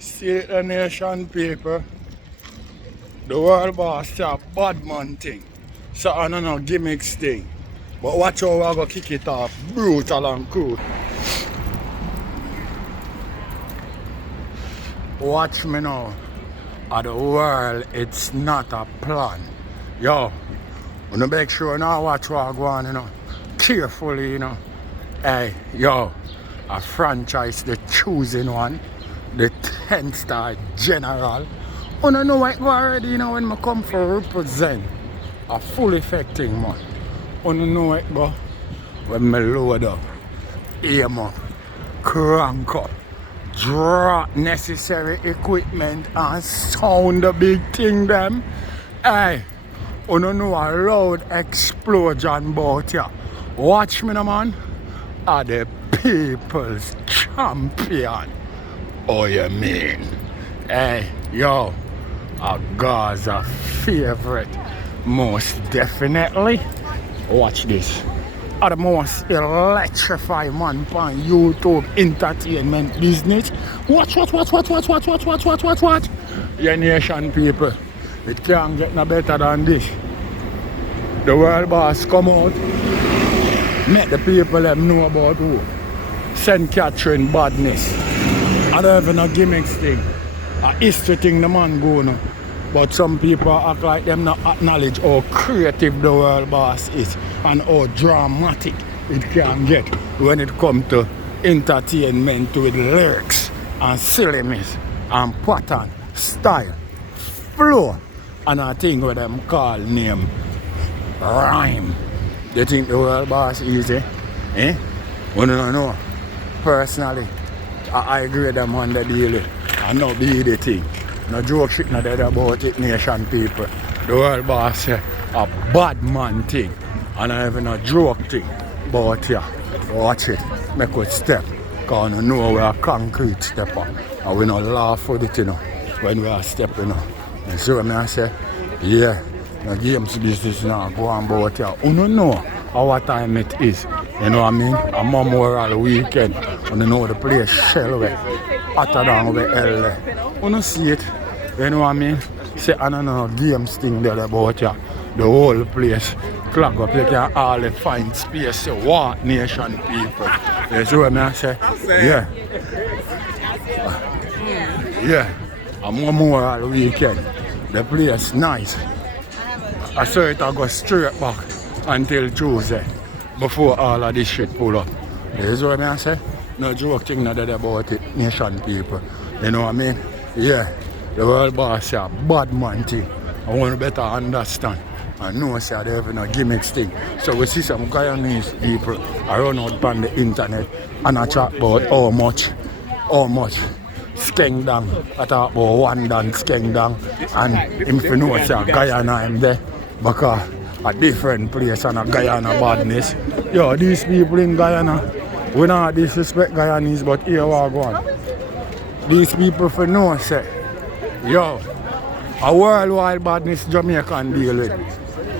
See the nation people, the world boss is a bad man thing. So I don't know gimmicks thing. But watch how we're gonna kick it off. Brutal and cool. Watch me now. At the world, it's not a plan. Yo, wanna make sure now watch what I go on, you know. Carefully, you know. Hey, yo, a franchise, the choosing one, the 10-star general. I don't know what go already, you know, when I come for represent a full effecting man. I don't know what go when I load up, aim up, crank up, drop necessary equipment and sound the big thing them. Hey, I don't know a loud explosion about ya. Watch me now, man. Are the people's champion. Oh, you mean? Hey, yo, a Gaza favorite. Most definitely. Watch this. Are the most electrifying man on YouTube entertainment business. Watch. Your nation people. It can't get no better than this. The world boss come out. Make the people them know about who. St. Catherine badness. I don't have no gimmicks thing. A history thing the man go now. But some people act like them not acknowledge how creative the world boss is and how dramatic it can get when it comes to entertainment with lyrics and silliness and pattern, style, flow, and a thing with them call name rhyme. They think the world boss easy? Eh? We don't know. Personally, I agree them on the deal. I know be the thing. No joke shit not dead about it, nation people. The world boss say a bad man thing. And I have no joke thing. But yeah, watch it. Make it step. Because I know we are concrete stepper. And we not laugh for it, you know. When we are stepping, you know. And so I say, yeah. The games business now go on about here. You don't know what time it is. You know what I mean? A Memorial weekend. You know the place shell away. Hotter than the hell there. You don't see it. You know what I mean? Say I don't know games thing there about here. The whole place clog up. You can all find space to walk nation people. You see what I say? Yeah. Yeah. A Memorial weekend. The place nice. I saw it I go straight back until Tuesday before all of this shit pull up. You see what I say? No joke thing not that about it, nation people. You know what I mean? Yeah, the world boss is a bad man thing. I want to better understand. I know say they have no gimmicks thing. So we see some Guyanese people around out on the internet and I chat about how much skeng down. I talk about one done skeng down and if you know say Guyana I'm there. Because a different place and a Guyana badness. Yo, these people in Guyana, we not disrespect Guyanese, but here we go on. These people for know say, yo, a worldwide badness Jamaican deal with.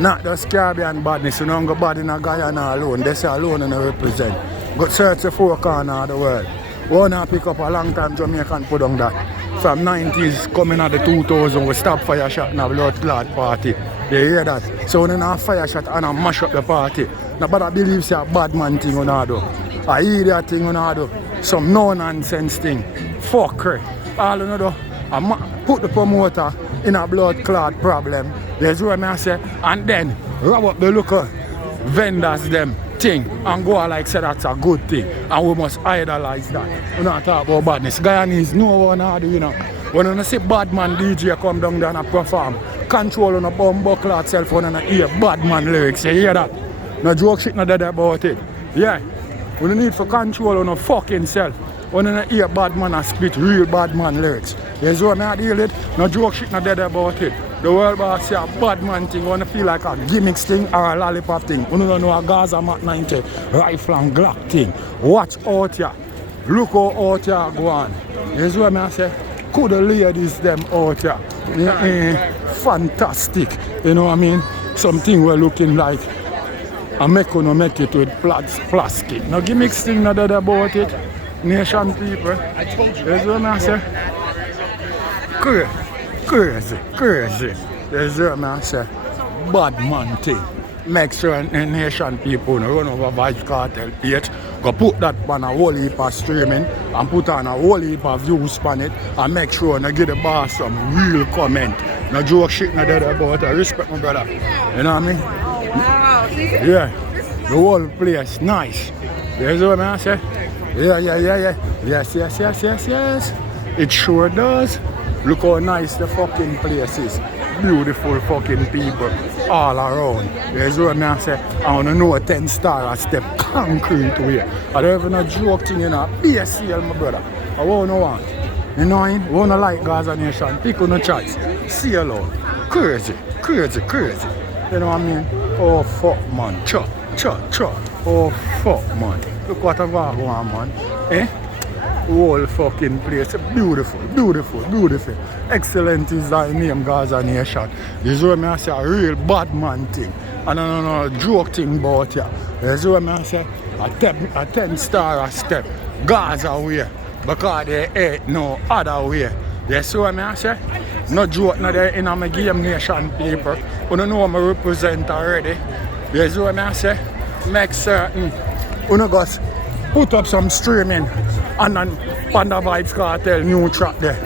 Not just Caribbean badness, you don't go bad in a Guyana alone. They say alone and they represent. Go search the four corners of the world. We want to pick up a long time Jamaican put on that. From 90s coming at the 2000s, we stop fire shot in a blood clot party. You hear that? So when a fire shot and I mash up the party, nobody believes it's a bad man thing on do. A idiot thing on do. Some no nonsense thing. Fuckery. All you do, I put the promoter in a blood clot problem. That's what I say. And then rob up the local vendors them thing and go like say that's a good thing. And we must idolize that. We not talk about badness. Guyanese know what I do, you know. When you see bad man DJ come down there and perform, control on a bomb buckle cell phone and hear bad man lyrics. You hear that? No joke shit not dead about it. Yeah. We need for control on a fucking self. When you hear bad man and spit real bad man lyrics. You see what I deal with? No joke shit not dead about it. The world boss say a bad man thing, wanna feel like a gimmicks thing or a lollipop thing. You don't know a Gaza Mat 90 rifle and Glock thing. Watch out here. Look how out here go on. You see what I say? Could the ladies them out here. Fantastic. You know what I mean? Something we're looking like a make it with plastic. No gimmicks thing not dead about it. Nation people. I told you. You see what I say? Crazy. There's a man say, bad man thing. Make sure the nation people run over Vybz Kartel page, go put that on a whole heap of streaming and put on a whole heap of views on it and make sure you give the boss some real comment. No joke shit no dead about it. Respect my brother. You know what I mean? Oh wow. See? Yeah. The whole place nice. There's what I say? Yeah. Yes. It sure does. Look how nice the fucking place is. Beautiful fucking people all around. There's what I say. I want to know a 10-star a step concrete way. I don't even know joke thing, you know. BSL, my brother. I won't want. You know what I mean? Wanna like Gaza Nation. Pick on the choice. See you alone. Crazy. You know what I mean? Oh fuck man. Chop. Oh fuck man. Look what I've got going on, man. Eh? Whole fucking place. Beautiful. Excellent is thy name, Gaza Nation. This is what I say, a real bad man thing. And I don't know a joke thing about you. This is what I say, a 10-star a step. Gaza way. Because there ain't no other way. You see what I say? No joke no there in my game nation people. You know I represent already. You see what I say? Make certain you go put up some streaming and then on the Vybz Kartel new track there.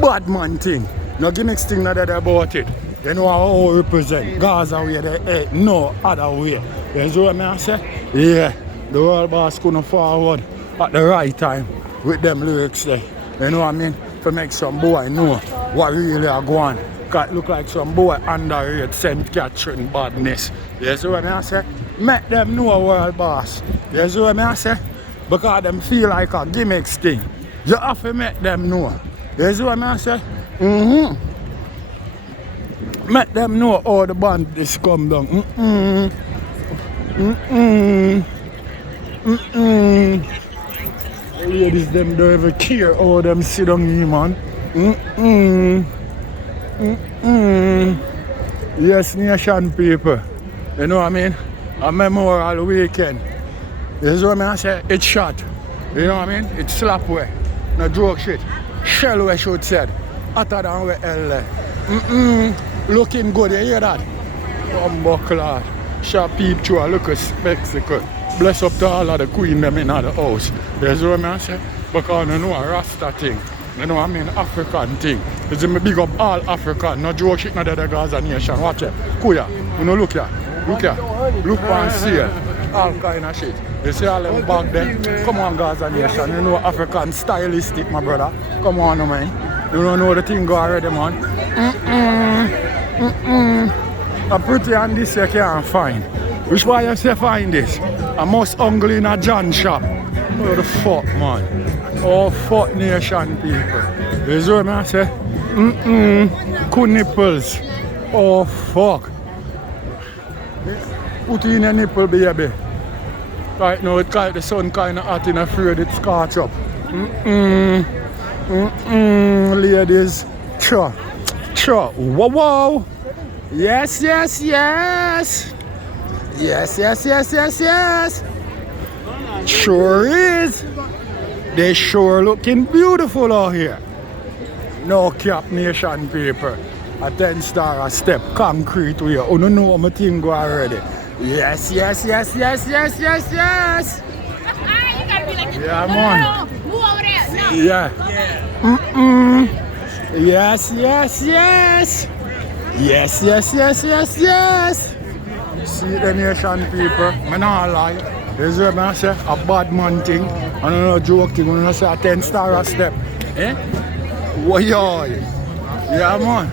Bad man thing. No gimmicks thing no there about it. You know how I represent. Gaza way there ain't no other way. You see what I say? Yeah. The world boss couldn't forward at the right time with them lyrics there. You know what I mean? To make some boy know what really are going. Cause it look like some boy underrated St. Catherine badness. You see what I say? Make them know world boss. You see what I say? Because them feel like a gimmicks thing. You have to make them know. You see what I say? Make them know how the band is come down. The ladies them don't even care how them sit down here, man. Yes, nation people. You know what I mean? A memorial weekend. This is what I say, it's shot. You know what I mean? It's slap way. No joke shit. Shell way should said. Hotter than we L. Looking good, you hear that? Bumbuckler. Sharp peep through a look of spectacle. Bless up to all of the queen them in the house. That's what I say. Because you know a Rasta thing. You know what I mean? African thing. It's me big up all African. No joke shit, no the Gaza Nation. Watch it. Kuya. You know look here. Look and see it. All kind of shit. You see all them back there? Come on Gaza Nation. You know African stylistic, my brother. Come on man. You don't know the thing go already, man. A pretty and this you can't find. Which why you say find this? I must hungry in a John shop. Oh the fuck man. Oh fuck nation people. You see what I say? Cool nipples. Oh fuck. Put in a nipple baby. Right now it the sun kinda hot and afraid it scorch up. Ladies. Cha. Wow. Yes. Sure is. They sure looking beautiful out here. No cap nation people. A 10-star a step concrete way. You don't know my thing go already. Yes. You gotta be like, Yeah, man. Move over there. No. Yeah. Yes. See the nation people, I not lie. This is what I say, a bad man thing. I don't know joke thing, when I say a 10-star a step. Eh? Why? Yeah man.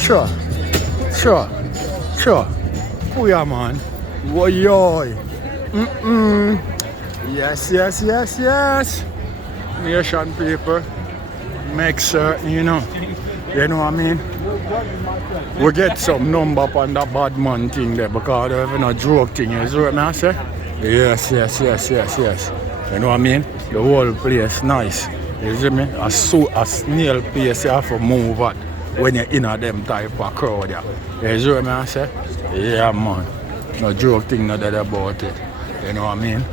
Sure. Oh yeah man. Why? Yes. Nation people. Make certain, you know what I mean? We get some number on that bad man thing there because they're having a joke thing, you see what I say? Yes. You know what I mean? The whole place nice. You see me? A snail place you have to move at when you're in a them type of crowd. You see what I say? Yeah man. No joke thing not that about it. You know what I mean?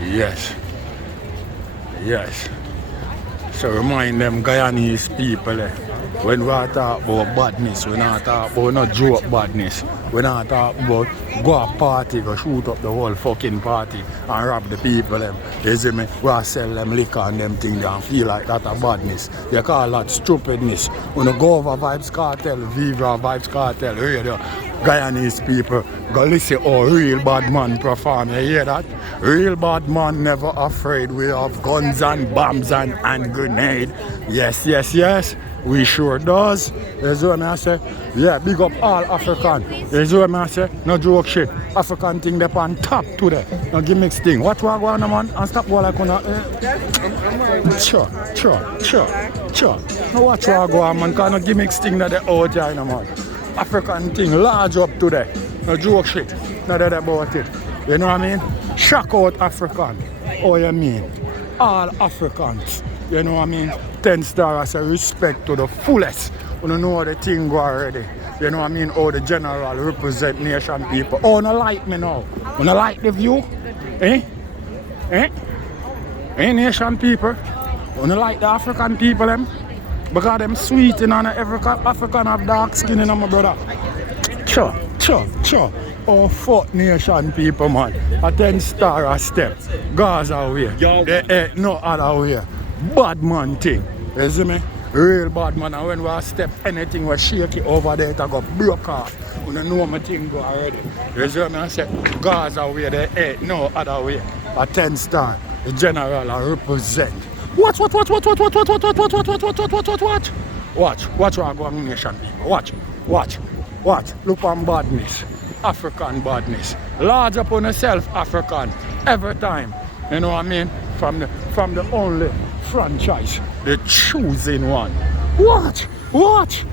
Yes. Yes. So remind them Guyanese people when we are talk about badness, we not talk about no joke badness. We not talk about go a party, go shoot up the whole fucking party and rob the people them. You see me? We are sell them liquor and them things and feel like that a badness. You call that stupidness. When you go over Vybz Kartel, Viva Vybz Kartel radio, Guyanese people go listen how real bad man perform. You hear that? Real bad man never afraid. We have guns and bombs and grenade. Yes, yes, yes. We sure does. You see what I say? Yeah, big up all African. You see what I say? No joke shit. African thing they on top today. No gimmicks thing. What we going on, man? And stop what I gonna. Sure. No watch what go on, man. Cause no gimmicks thing that they out here, man. African thing large up today. No joke shit. No that about it. You know what I mean? Shock out African. Oh, you mean? All Africans. You know what I mean? 10 star as a respect to the fullest. You don't know how the thing go already. You know what I mean? How the general represent nation people. Oh, no like me now. You don't like the view? Eh? Nation people? You don't like the African people them? Because them sweet in and every African have dark skin in my brother. Sure. Oh, fuck nation people, man. A 10 star a step. Gaza way. There ain't no other way. Bad man thing. You see me? Real bad man. And when we step anything we shake it over there, it go broke off. You know my thing go already. You see me? I say Gaza way, there ain't no other way. A 10 star. The general I represent. Watch what I go on nation people. Watch. Look on badness. African badness. Large upon yourself, African. Every time. You know what I mean? From the only franchise. The choosing one. Watch. Watch.